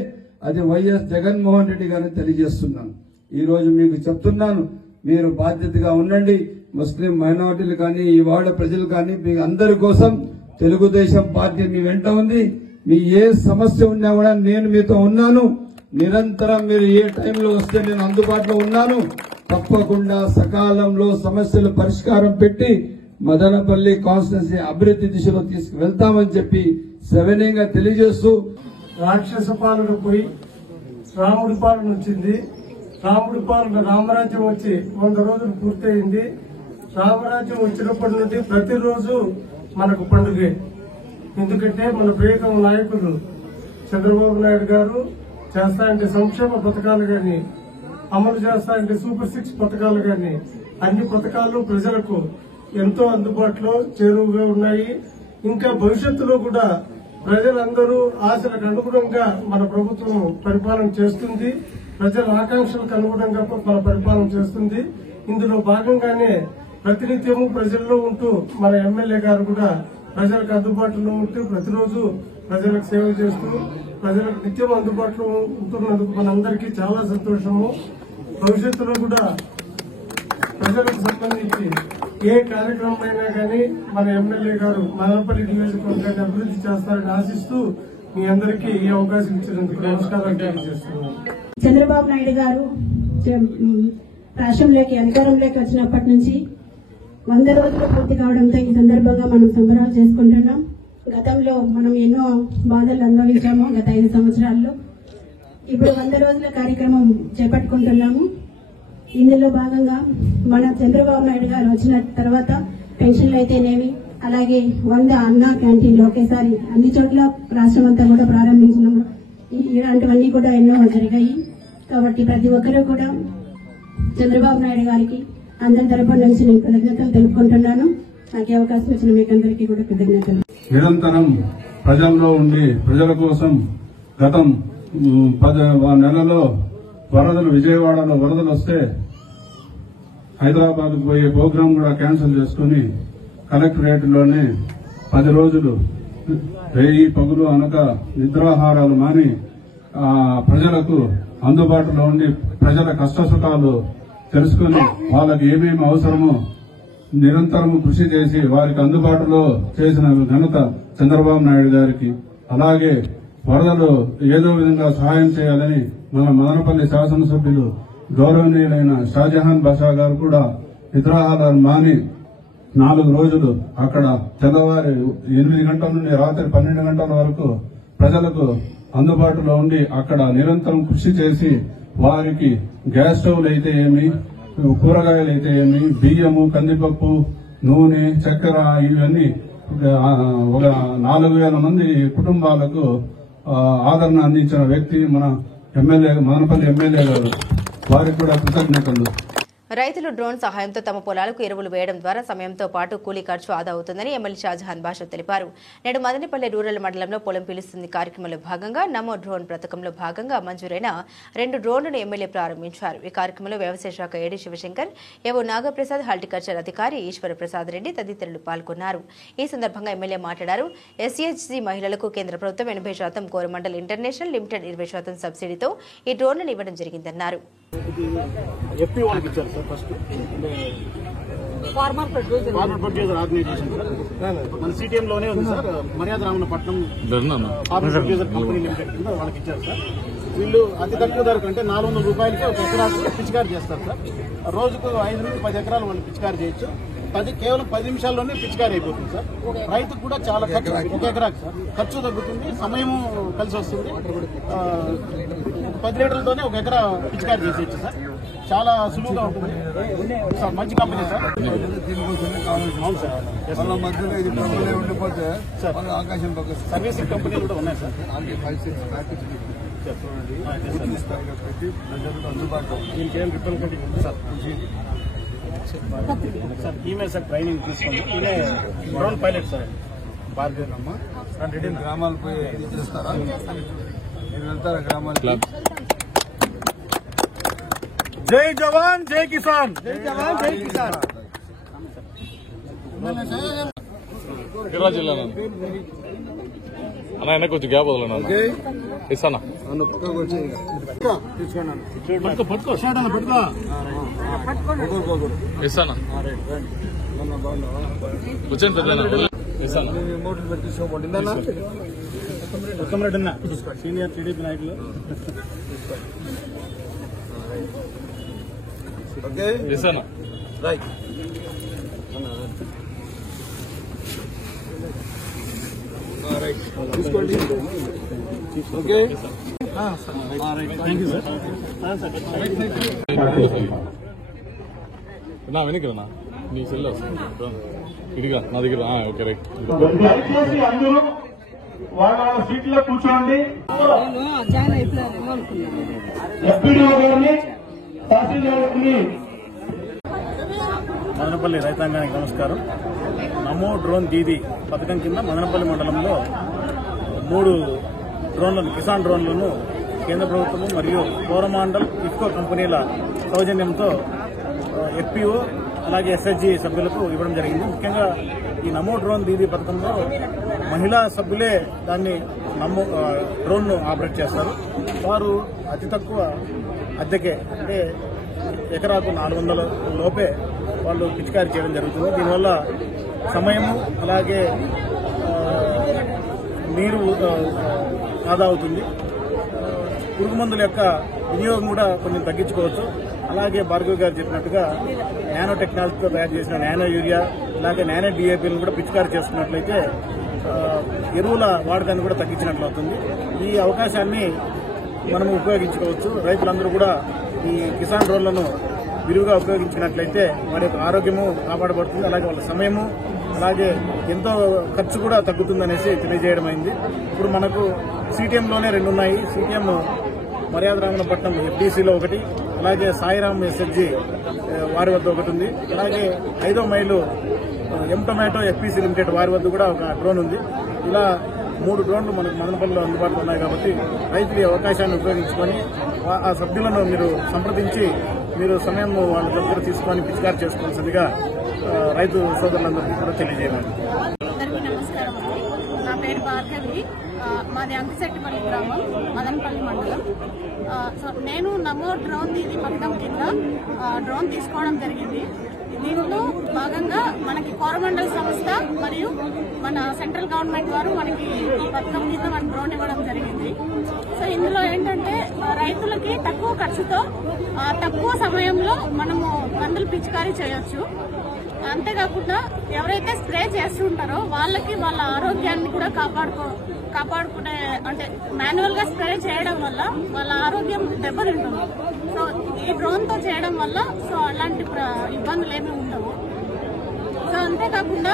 అది వైఎస్ జగన్మోహన్ రెడ్డి గారిని తెలియజేస్తున్నాను. ఈ రోజు మీకు చెప్తున్నాను, మీరు బాధ్యతగా ఉండండి. ముస్లిం మైనార్టీలు కానీ, ఈ వార్డు ప్రజలు కానీ, మీ అందరి కోసం తెలుగుదేశం పార్టీ మీ వెంట ఉంది. మీ ఏ సమస్య ఉన్నా కూడా నేను మీతో ఉన్నాను. నిరంతరం మీరు ఏ టైంలో వస్తే నేను అందుబాటులో ఉన్నాను. తప్పకుండా సకాలంలో సమస్యలు పరిష్కారం పెట్టి మదనపల్లి కాన్స్టిట్యున్సీ అభివృద్ధి దిశలో తీసుకువెళ్తామని చెప్పి సవినయంగా తెలియజేస్తూ, రాక్షస పాలన పోయి రాముడి పాలన వచ్చింది. రాముడి పాలన రామరాజ్యం వచ్చి 100 రోజులు పూర్తయింది. రామరాజ్యం వచ్చినప్పటి నుండి ప్రతిరోజు మనకు పండుగే. ఎందుకంటే మన ప్రియతమ నాయకులు చంద్రబాబు నాయుడు గారు చేస్తాయంటే సంక్షేమ పథకాలు గాని, అమలు చేస్తాయంటే సూపర్ 6 పథకాలు గాని, అన్ని పథకాలు ప్రజలకు ఎంతో అందుబాటులో చేరువుగా ఉన్నాయి. ఇంకా భవిష్యత్తులో కూడా ప్రజలందరూ ఆశలకు అనుగుణంగా మన ప్రభుత్వం పరిపాలన చేస్తుంది. ప్రజల ఆకాంక్షలకు అనుగుణంగా మన పరిపాలన చేస్తుంది. ఇందులో భాగంగానే ప్రతినిత్యము ప్రజల్లో ఉంటూ మన ఎమ్మెల్యే గారు కూడా ప్రజలకు అందుబాటులో ఉంటూ ప్రతిరోజు ప్రజలకు సేవ చేస్తూ ప్రజలకు నిత్యం అందుబాటులో ఉంటున్నందుకు మనందరికీ చాలా సంతోషము. భవిష్యత్తులో కూడా ప్రజలకు సంబంధించి ఏ కార్యక్రమం అయినా కానీ మన ఎమ్మెల్యే గారు మదనపల్లి నియోజకవర్గాన్ని అభివృద్ధి చేస్తారని ఆశిస్తూ మీ అందరికీ ఈ అవకాశం ఇచ్చినందుకు నమస్కారాలు తెలియజేస్తున్నాను. చంద్రబాబు నాయుడు గారు రాష్ట్రంలోకి అధికారంలోకి వచ్చినప్పటి నుంచి 100 రోజులు పూర్తి కావడంతో ఈ సందర్భంగా మనం సంబరాలు చేసుకుంటున్నాం. గతంలో మనం ఎన్నో బాధలు అనుభవించాము గత 5 సంవత్సరాల్లో. ఇప్పుడు 100 రోజుల కార్యక్రమం చేపట్టుకుంటున్నాము. ఇందులో భాగంగా మన చంద్రబాబు నాయుడు గారు వచ్చిన తర్వాత పెన్షన్లు అయితేనేమి, అలాగే 100 అన్నా క్యాంటీన్లు ఒకేసారి అన్ని చోట్ల రాష్ట్రం అంతా కూడా ప్రారంభించినాము. ఇలాంటివన్నీ కూడా ఎన్నో జరిగాయి. కాబట్టి ప్రతి ఒక్కరూ కూడా చంద్రబాబు నాయుడు గారికి అందరి తరపున నుంచి నేను కృతజ్ఞతలు తెలుపుకుంటున్నాను. నాకు అవకాశం ఇచ్చిన మీకు అందరికీ కూడా కృతజ్ఞతలు. నిరంతరం ప్రజల్లో ఉండి ప్రజల కోసం గతం 10 నెలలో వరదలు, విజయవాడలో వరదలు వస్తే హైదరాబాద్ పోయే ప్రోగ్రాం కూడా క్యాన్సిల్ చేసుకుని కలెక్టరేట్లోనే 10 రోజులు రేయి పగులు అనక నిద్రాహారాలు మాని ప్రజలకు అందుబాటులో ఉండి ప్రజల కష్టసుఖాలు తెలుసుకుని వాళ్ళకి ఏమేమి అవసరమో నిరంతరం కృషి చేసి వారికి అందుబాటులో చేసిన ఘనత చంద్రబాబు నాయుడు గారికి. అలాగే వరదలు ఏదో విధంగా సహాయం చేయాలని మన మదనపల్లి శాసనసభ్యులు గౌరవనీయులైన షాజహాన్ బాషా గారు కూడా నిద్రాహారాలు మాని 4 రోజులు అక్కడ తెల్లవారి 8 గంటల నుండి రాత్రి 12 గంటల వరకు ప్రజలకు అందుబాటులో ఉండి అక్కడ నిరంతరం కృషి చేసి వారికి గ్యాస్ స్టవ్లు అయితే ఏమి, కూరగాయలు అయితే ఏమి, బియ్యము, కందిపప్పు, నూనె, చక్కెర ఇవన్నీ ఒక 4,000 మంది కుటుంబాలకు ఆదరణ అందించిన వ్యక్తి మన ఎమ్మెల్యే, మదనపల్లి ఎమ్మెల్యే గారు. వారికి కూడా కృతజ్ఞతలు. రైతులు డ్రోన్ సహాయంతో తమ పొలాలకు ఎరువులు వేయడం ద్వారా సమయంతో పాటు కూలీ ఖర్చు ఆదా అవుతుందని ఎమ్మెల్యే షాజహాన్ బాషా తెలిపారు. నేడు మదనపల్లె రూరల్ మండలంలో పొలం పిలుస్తుంది కార్యక్రమంలో భాగంగా నమో డ్రోన్ పథకంలో భాగంగా మంజూరైన 2 డ్రోన్లను ఎమ్మెల్యే ప్రారంభించారు. ఈ కార్యక్రమంలో వ్యవసాయ శాఖ ఏడీ శివశంకర్, ఏవో నాగప్రసాద్, హార్టికల్చర్ అధికారి ఈశ్వర ప్రసాద్ రెడ్డి తదితరులు పాల్గొన్నారు. ఈ సందర్భంగా ఎమ్మెల్యే మాట్లాడారు. ఎస్సీహెచ్జీ మహిళలకు కేంద్ర ప్రభుత్వం 80% కోరమండల్ ఇంటర్నేషనల్ లిమిటెడ్ 20% సబ్సిడీతో ఈ డ్రోన్లను ఇవ్వడం జరిగిందన్నారు. ఫార్మర్ ప్రొడ్యూసర్ ఆర్గనైజేషన్ మన సిటిఎం లోనే ఉంది సార్. మర్యాద రామన్నపట్నం ఫార్మర్ ప్రొడ్యూసర్ కంపెనీ లిమిటెడ్ కింద వాళ్ళకి ఇచ్చారు సార్. వీళ్ళు అతి తక్కువ ధరకు అంటే 400 రూపాయలకి ఒక ఎకరాకు పిచికారి చేస్తారు సార్. రోజుకు 5 నుంచి 10 ఎకరాలు వాళ్ళు పిచికారి చేయొచ్చు. కేవలం 10 నిమిషాల్లోనే పిచికారి అయిపోతుంది సార్. రైతుకు కూడా చాలా ఖర్చు, ఒక ఎకరాకు సార్ ఖర్చు తగ్గుతుంది, సమయము కలిసి వస్తుంది. 10 లీటర్లతోనే ఒక ఎకరా పిచికారి చేసేయచ్చు సార్. చాలా సులువుగా ఉంటుంది సార్. మంచి కంపెనీ సార్. అవును సార్. మధ్యలో ఇది ఉండిపోతే ఆకాశం సర్వీసింగ్ కంపెనీలు కూడా ఉన్నాయి సార్. దీనికేం రిప్రజెంటేటివ్ ఉంది సార్. సార్ ఈమె సార్ ట్రైనింగ్ తీసుకోండి. ఈమె డ్రోన్ పైలట్ సార్. భార్గవమ్మ రెడ్డి గ్రామాలు పోయి చేస్తారా? మీరు వెళ్తారా గ్రామాలకి? జై జవాన్ జై కిసాన్. జై జవాన్ జై కిసాన్. జిల్లా అన్న కొంచెం గ్యాప్ వదలన్నా ఇస్తానా ఇస్తానా కూర్చొని పెద్ద ఇస్తానా. ఉత్తమరెడ్డి అన్న సీనియర్ టీడీపీ నాయకులు. ఇస్తానా రైట్. తీసుకోండి. Okay thank you sir. నా వెనకనా నీ సెల్ ఇదిగా నా దగ్గర. Okay right. దయచేసి అందరూ వాళ్ళ సీట్లో కూర్చోండి. ఎఫ్పీడీఓ గారిని, తహసీల్దార్ గారిని. మదనపల్లి రైతాంగానికి నమస్కారం. నమో డ్రోన్ దీదీ పథకం కింద మదనపల్లి మండలంలో 3 డ్రోన్లను, కిసాన్ డ్రోన్లను కేంద్ర ప్రభుత్వం మరియు కోరమాండల్ ఇఫ్కో కంపెనీల సౌజన్యంతో ఎఫ్పీఓ అలాగే ఎస్హెచ్జీ సభ్యులకు ఇవ్వడం జరిగింది. ముఖ్యంగా ఈ నమో డ్రోన్ దీదీ పథకంలో మహిళా సభ్యులే దాన్ని డ్రోన్ను ఆపరేట్ చేస్తారు. వారు అతి తక్కువ అద్దెకే అంటే ఎకరాకు 400 లోపే వాళ్ళు పిచికారీ చేయడం జరుగుతుంది. దీనివల్ల సమయము అలాగే నీరు ఆదా అవుతుంది. పురుగు మందుల యొక్క వినియోగం కూడా కొంచెం తగ్గించుకోవచ్చు. అలాగే భార్గవ్ గారు చెప్పినట్టుగా నానో టెక్నాలజీతో తయారు చేసిన నానో యూరియా అలాగే నానో డిఏపీలను కూడా పిచికారీ చేసుకున్నట్లయితే ఎరువుల వాడకాన్ని కూడా తగ్గించినట్లు అవుతుంది. ఈ అవకాశాన్ని మనము ఉపయోగించుకోవచ్చు. రైతులందరూ కూడా ఈ కిసాన్ డ్రోన్లను విరివిగా ఉపయోగించుకున్నట్లయితే వారి యొక్క ఆరోగ్యము కాపాడబడుతుంది. అలాగే వాళ్ళ సమయము అలాగే ఎంతో ఖర్చు కూడా తగ్గుతుందనేసి తెలియజేయడం అయింది. ఇప్పుడు మనకు సిటిఎంలోనే 2 ఉన్నాయి. సిటిఎం మర్యాద రామన్నపట్నం ఎఫ్డీసీలో ఒకటి, అలాగే సాయిరామ్ ఎస్హెచ్జీ వారి వద్ద ఒకటి ఉంది. అలాగే 5వ మైలు టొమాటో ఎఫ్పీసీ లిమిటెడ్ వారి వద్ద కూడా ఒక డ్రోన్ ఉంది. ఇలా 3 డ్రోన్లు మనకు మదనపల్లిలో అందుబాటులో ఉన్నాయి. కాబట్టి రైతులు ఈ అవకాశాన్ని ఉపయోగించుకొని ఆ సభ్యులను మీరు సంప్రదించి మీరు సమయం వాళ్ళ దగ్గర తీసుకొని పిచికారి చేసుకోవాల్సిందిగా రైతు సోదరులందరికీ కూడా తెలియజేయాలి. అందరికీ నమస్కారం అండి. నా పేరు భార్గవి. మాది అంకిశెట్టిపల్లి గ్రామం, మదనపల్లి మండలం. నేను నమో డ్రోన్ దీదీ పథకం కింద డ్రోన్ తీసుకోవడం జరిగింది. దీంట్లో భాగంగా మనకి కోరమండల్ సంస్థ మరియు మన సెంట్రల్ గవర్నమెంట్ వారు మనకి ఈ పథకం కింద మన డ్రోన్ ఇవ్వడం జరిగింది. సో ఇందులో ఏంటంటే రైతులకి తక్కువ ఖర్చుతో తక్కువ సమయంలో మనము మందులు పిచికారీ చేయొచ్చు. అంతేకాకుండా ఎవరైతే స్ప్రే చేస్తుంటారో వాళ్ళకి వాళ్ళ ఆరోగ్యాన్ని కూడా కాపాడుకునే అంటే మాన్యువల్ గా స్ప్రే చేయడం వల్ల వాళ్ళ ఆరోగ్యం దెబ్బతింటుంది. సో ఈ డ్రోన్ తో చేయడం వల్ల సో అలాంటి ఇబ్బందులు ఏమీ ఉండవు. సో అంతేకాకుండా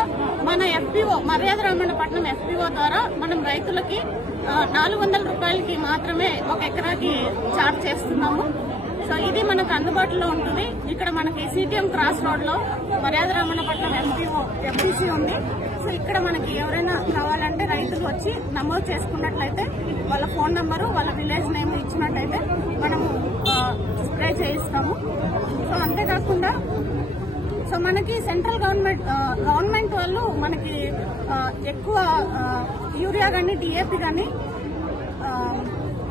మన ఎఫ్పీఓ మర్యాద రామన్నపట్నం ఎఫ్పీఓ ద్వారా మనం రైతులకి 400 రూపాయలకి మాత్రమే ఒక ఎకరాకి చార్జ్ చేస్తున్నాము. సో ఇది మనకు అందుబాటులో ఉంటుంది. ఇక్కడ మనకి సిటిఎం క్రాస్ రోడ్ లో మర్యాద రమణపట్నం ఎంపీసీ ఉంది. సో ఇక్కడ మనకి ఎవరైనా కావాలంటే రైతులు వచ్చి నమోదు చేసుకున్నట్లయితే వాళ్ళ ఫోన్ నంబరు వాళ్ళ విలేజ్ నేమ్ ఇచ్చినట్లయితే మనము స్ప్రే చేయిస్తాము. సో అంతేకాకుండా సో మనకి సెంట్రల్ గవర్నమెంట్ వాళ్ళు మనకి ఎక్కువ యూరియా కానీ డిఏపి కానీ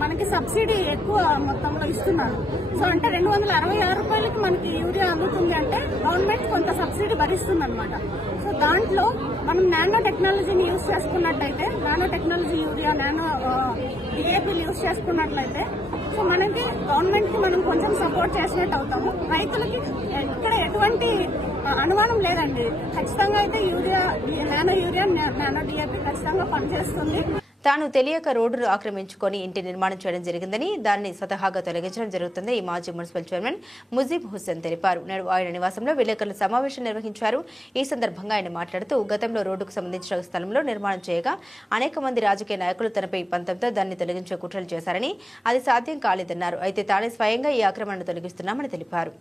మనకి సబ్సిడీ ఎక్కువ మొత్తంలో ఇస్తున్నారు. సో అంటే 266 రూపాయలకి మనకి యూరియా అందుతుంది అంటే గవర్నమెంట్ కొంత సబ్సిడీ భరిస్తుంది అనమాట. సో దాంట్లో మనం నానో టెక్నాలజీని యూజ్ చేసుకున్నట్లయితే, నానో టెక్నాలజీ యూరియా, నానో డిఏపీలు యూజ్ చేసుకున్నట్లయితే సో మనకి గవర్నమెంట్ కి మనం కొంచెం సపోర్ట్ చేసినట్టు అవుతాము. రైతులకి ఇక్కడ ఎటువంటి అనుమానం లేదండి. ఖచ్చితంగా అయితే urea, nano urea, nano DAP ఖచ్చితంగా పనిచేస్తుంది. తాను తెలియక రోడ్డును ఆక్రమించుకొని ఇంటి నిర్మాణం చేయడం జరిగిందని, దాన్ని స్వతహాగా తొలగించడం జరుగుతుందని ఈ మాజీ మున్సిపల్ చైర్మన్ ముజీబ్ హుస్సేన్ తెలిపారు. నేడు ఆయన నివాసంలో విలేకరుల సమావేశం నిర్వహించారు. ఈ సందర్భంగా ఆయన మాట్లాడుతూ, గతంలో రోడ్డుకు సంబంధించిన స్థలంలో నిర్మాణం చేయగా అనేక మంది రాజకీయ నాయకులు తనపై పంతంతో దాన్ని తొలగించే కుట్రలు చేశారని, అది సాధ్యం కాలేదన్నారు. అయితే తానే స్వయంగా ఈ ఆక్రమణను తొలగిస్తున్నామని తెలిపారు.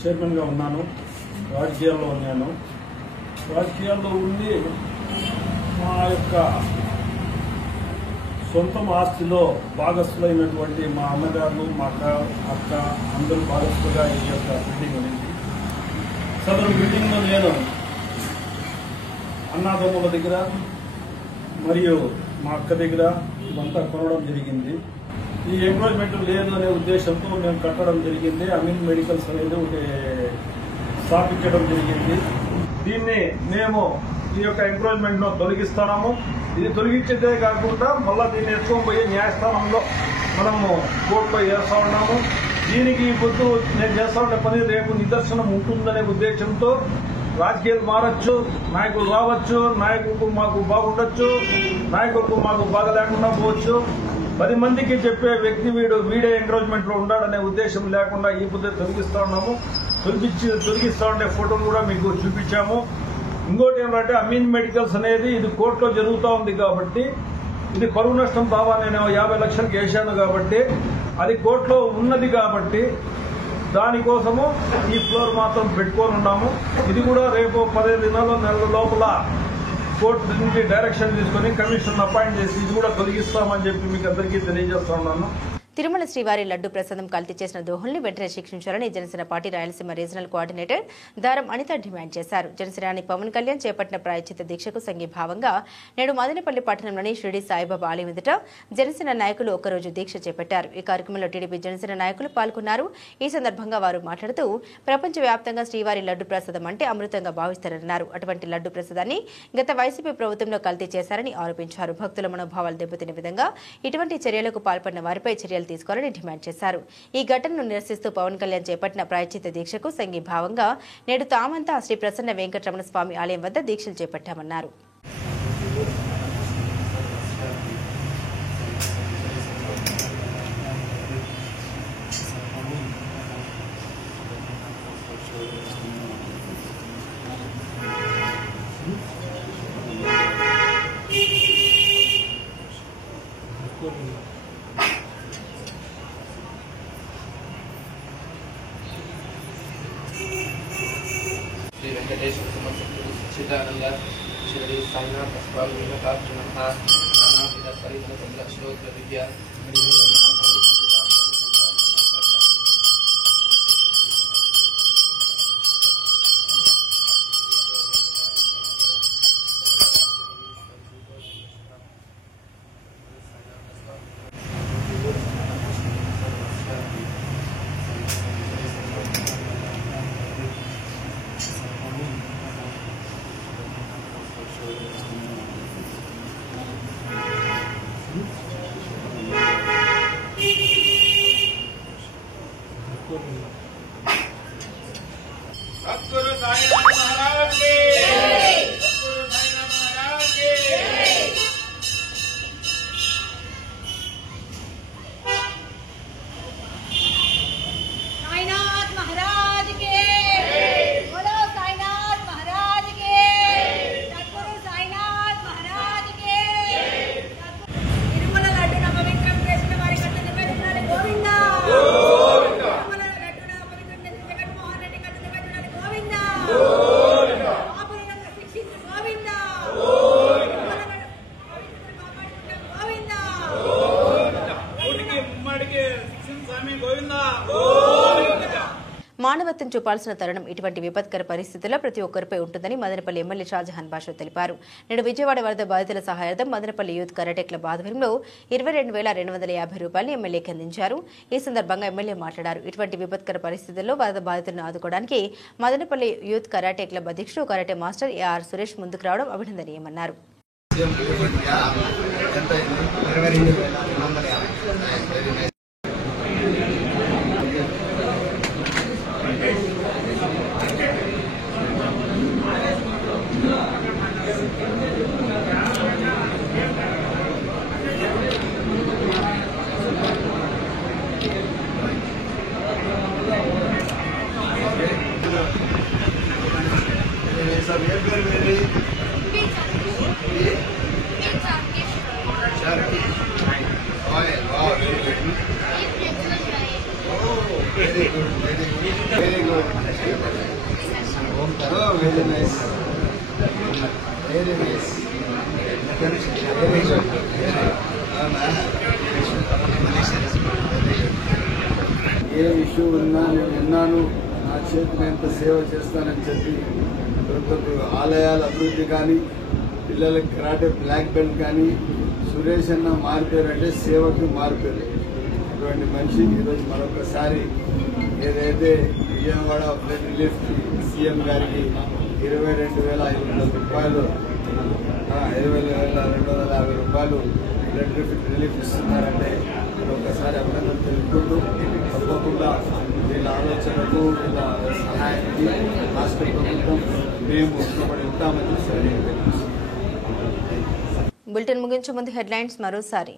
చైర్మన్ గా ఉన్నాను. రాజకీయాల్లో ఉన్నాను. రాజకీయాల్లో ఉండి మా యొక్క సొంత ఆస్తిలో భాగస్థులైనటువంటి మా అన్నగారు, మా అక్క అందరూ భాగస్థులుగా ఈ యొక్క బిల్డింగ్ ఉంది. సదరు బిల్డింగ్ లో నేను అన్నాదమ్ముల దగ్గర మరియు మా అక్క దగ్గర ఇదంతా కొనడం జరిగింది. ఈ ఎంక్రోచ్మెంట్ లేదు అనే ఉద్దేశంతో మేము కట్టడం జరిగింది. అమీన్ మెడికల్స్ అనేది ఒకటి స్థాపించడం జరిగింది. దీన్ని మేము ఈ యొక్క ఎంక్రోచ్మెంట్ ను తొలగిస్తున్నాము. ఇది తొలగించేదే కాకుండా మళ్ళా దీన్ని ఎత్తుకొని పోయి న్యాయస్థానంలో మనము కోర్టులో చేస్తా ఉన్నాము. దీనికి పొద్దు నేను చేస్తా ఉండే పని రేపు నిదర్శనం ఉంటుందనే ఉద్దేశంతో రాజకీయాలు మారచ్చు, నాయకులు రావచ్చు, నాయకులకు మాకు బాగుండొచ్చు, నాయకులకు మాకు బాగా లేకుండా పోవచ్చు. 10 మందికి చెప్పే వ్యక్తి వీడే ఎంకరేజ్మెంట్ లో ఉండాలనే ఉద్దేశం లేకుండా ఈ పొద్దు తొలగిస్తా ఉన్నాము. తొలగిస్తా ఉండే ఫోటోలు కూడా మీకు చూపించాము. ఇంకోటి ఏమంటే అమీన్ మెడికల్స్ అనేది ఇది కోర్టులో జరుగుతూ ఉంది కాబట్టి, ఇది పరువు నష్టం దావా నేను 50 లక్షలకు వేశాను కాబట్టి, అది కోర్టులో ఉన్నది కాబట్టి దానికోసము ఈ ఫ్లోర్ మాత్రం పెట్టుకొని ఉన్నాము. ఇది కూడా రేపు 15 దినాల్లో నెల లోపల కోర్టు నుంచి డైరెక్షన్ తీసుకుని కమిషన్ అపాయింట్ చేసి ఇది కూడా తొలగిస్తామని చెప్పి మీకు అందరికీ తెలియజేస్తా ఉన్నాను. తిరుమల శ్రీవారి లడ్డు ప్రసాదం కల్తీ చేసిన దోహుల్ని వెంటనే శిక్షించాలని Janasena party Rayalaseema regional coordinator దారం అనిత డిమాండ్ చేశారు. జనసేనాని పవన్ కళ్యాణ్ చేపట్టిన ప్రాయశ్చిత్త దీక్షకు సంఘీభావంగా నేడు మదనపల్లి పట్టణంలోని షిరిడి సాయిబాబా ఆలయం ఎదుట జనసేన నాయకులు ఒకరోజు దీక్ష చేపట్టారు. ఈ కార్యక్రమంలో టీడీపీ జనసేన నాయకులు పాల్గొన్నారు. ఈ సందర్భంగా వారు మాట్లాడుతూ, ప్రపంచవ్యాప్తంగా శ్రీవారి లడ్డు ప్రసాదం అంటే అమృతంగా భావిస్తారన్నారు. అటువంటి లడ్డు ప్రసాదాన్ని గత వైసీపీ ప్రభుత్వంలో కల్తీ చేశారని ఆరోపించారు. భక్తుల మనోభావాలు దెబ్బతినే విధంగా ఇటువంటి చర్యలకు పాల్పడిన వారిపై చర్యలు తీసుకోవాలని డిమాండ్ చేశారు. ఈ ఘటనను నిరసిస్తూ పవన్ కళ్యాణ్ చేపట్టిన ప్రాయశ్చిత్త దీక్షకు సంఘీభావంగా నేడు తామంతా శ్రీ ప్రసన్న వెంకటరమణ స్వామి ఆలయం వద్ద దీక్షలు చేపట్టామన్నారు. श्री वेंकटेश्वर समर्पित चिदानंद श्री साईनाथ स्वामी विवेकार्जुनः नानाविध परिमल कमलश्लोक विद्या మానవత్వం చూపాల్సిన తరుణం. ఇటువంటి విపత్కర పరిస్థితుల్లో ప్రతి ఒక్కరిపై ఉంటుందని మదనపల్లి ఎమ్మెల్యే షాజహాన్ బాషా తెలిపారు. నేడు విజయవాడ వరద బాధితుల సహాయార్థం మదనపల్లి యూత్ కరాటే క్లబ్ ఆధ్వర్యంలో 22,250 రూపాయలు ఎమ్మెల్యేకి అందించారు. ఈ సందర్భంగా ఎమ్మెల్యే మాట్లాడారు. ఇటువంటి విపత్కర పరిస్థితుల్లో వరద బాధితులను ఆదుకోవడానికి మదనపల్లి యూత్ కరాటే క్లబ్ అధ్యక్షుడు కరాటే మాస్టర్ ఏఆర్ సురేష్ ముందుకు రావడం అభినందనీయమన్నారు. ఏ ఇష్యూ ఉన్నా నేను విన్నాను, నా చేతిని ఎంత సేవ చేస్తానని చెప్పి ప్రతి ఆలయాల అభివృద్ధి కానీ, పిల్లలకి కరాటే బ్లాక్ బెల్ట్ కానీ, సురేష్ అన్న మారిపోయారంటే సేవకి మారిపోయారు. ఇటువంటి మనిషి ఈరోజు మరొకసారి ఏదైతే విజయవాడ ఫ్లడ్ రిలీఫ్ సీఎం గారికి 22,500 రూపాయలు 22,250 రూపాయలు ఫ్లడ్ రిలీఫ్ ఇస్తున్నారంటే ఒకసారి అభినందన తెలుపుకుంటూ తప్పకుండా వీళ్ళ ఆలోచనకు వీళ్ళ సహాయానికి రాష్ట్ర ప్రభుత్వం మేము ఇష్టపడి ఉంటామని సరే. బులెటిన్ ముగించే ముందు హెడ్లైన్స్ మరోసారి.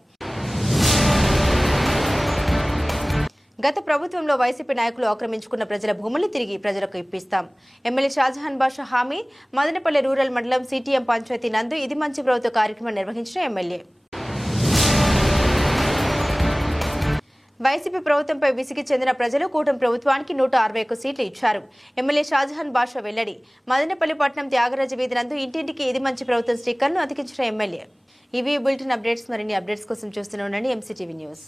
గత ప్రభుత్వంలో వైసీపీ నాయకులు ఆక్రమించుకున్న ప్రజల భూములు తిరిగి ప్రజలకు ఇప్పిస్తాం. ఎమ్మెల్యే షాజహాన్ బాషా హామీ. మదనపల్లి రూరల్ మండలం సిటీఎం పంచాయతీ నందు ఇది మంచి ప్రభుత్వ కార్యక్రమం నిర్వహించిన ఎమ్మెల్యే. వైసీపీ ప్రభుత్వంపై విసిగి చెందిన ప్రజలు కూటమి ప్రభుత్వానికి 161 సీట్లు ఇచ్చారు. ఎమ్మెల్యే షాజహాన్ బాషా వెల్లడి. మదనపల్లి పట్టణం త్యాగరాజ వీధి నందు ఇంటింటికి ఇది మంచి ప్రభుత్వం స్టిక్కర్ను అతికించిన ఎమ్మెల్యే. ఇవి బులెటిన్ అప్డేట్స్. మరిన్ని అప్డేట్స్ కోసం చూస్తూనే ఉండండి MCTV న్యూస్.